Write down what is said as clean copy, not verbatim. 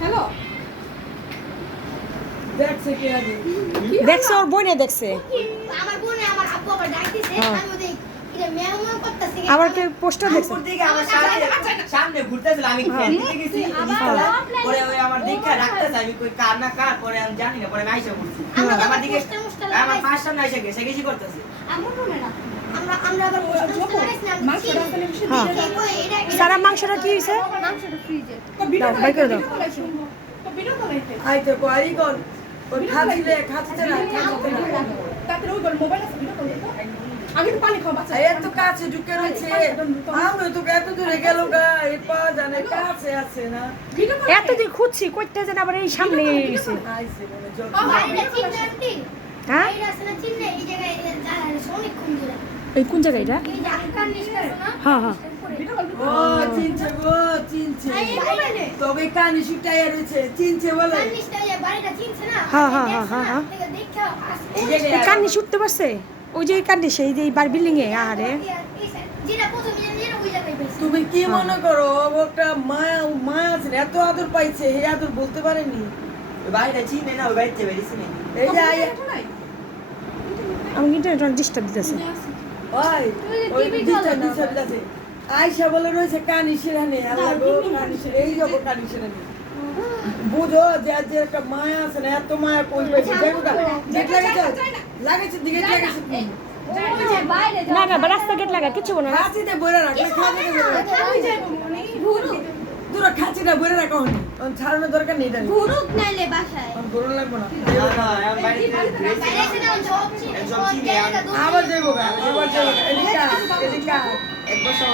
Hello দেখছে কি আগে দেখছে ওর বোনে দেখছে আমার বোনে আমার আব্বু আবার ডাকতেছে আমি ওদের এটা মেহমান করতেছে আবার কে পোস্টার দেখছে উপর দিকে আমার সামনে ঘুরতেছিল আমি ফ্যান দিতে গেছি পরে ওই আমার দিকটা রাখতেছে আমি কই কার না কার পরে আমি জানি না পরে আমি আইসা করছি আমার দিকে আমার পাঁচ সামনে আইসা গেছে কিছু করতেছে আমার রুমে না আমরা আবার সারা মাংসটা কি হইছে মাংসটা ফ্রিজে দাও বাই করে দাও আইতে কই কোন ওই খাচ্ছিলে খাচ্ছে না তাতে ওই মোবাইল আছে ভিডিও করে আমি তো পানি খাওয়া বাচ্চা এত কাছে ঢুকে রয়েছে আমি তো এত দূরে গেল গা এই পা জানে কাছে আছে না ভিডিও করে এতদিন খুঁজছি কইতে যেন আবার এই সামনে গেছে আইছে মনে জল বাইরে চিন্তা আন্টি হ্যাঁ বাইরে আছে না চিন্তা এই জায়গায় অনেক কোন দূরে এই কোন জায়গা এটা এই যে আকার নিষ্কার না হ্যাঁ হ্যাঁ ও চিনছে গো চিনছে এই মোবাইলে তবে কানি শুটাইয়া রয়েছে চিনছে বলে কার নিষ্কার এই বাড়িটা চিনছে না হ্যাঁ, হ্যাঁ, হ্যাঁ, হ্যাঁ, হ্যাঁ। দেখা এই জায়গায় এই কান্নি ছুটতে পারছে ওই যে কান্দি সেই যে বার বিল্ডিং এ আরে যেটা প্রথমে যেটা ওই জায়গায় পেয়েছে তুমি কি মনে করো একটা মায়া মায়া আছে এত আদর পাইছে এই আদর বলতে পারেনি ওই বাইরে চিনে না ওই বাইরে বেরিয়েছি না এই যে আমি ইন্টারনেট ডিস্টার্ব দিতেছে ওই ওই ডিস্টার্ব আছে আয়শা বলে রয়েছে কানি শিরানি আল্লাহ গো কানি শিরানি এই যাবো কানি শিরানি বুঝো যে যে একটা মায়া আছে না এত মায়া কই পেয়েছে দেখো গেট লাগাইছে দিকে লাগাইছে না না রাস্তা গেট লাগা কিছু না খাঁচিতে বইরা রাখলে খাঁচিতে বইরা রাখ ওই যাইবো মানে ঘুরু তোরা খাঁচিটা বইরা রাখো হন ছাড়ানোর দরকার নেই এটা ঘুরুক নাইলে বাসায় গরম লাগবে না না না আমি বাইরে বাইরে এসে না জব চিনে জব চিনে, আবার যাইবো গা এদিকে এদিকে এক বছর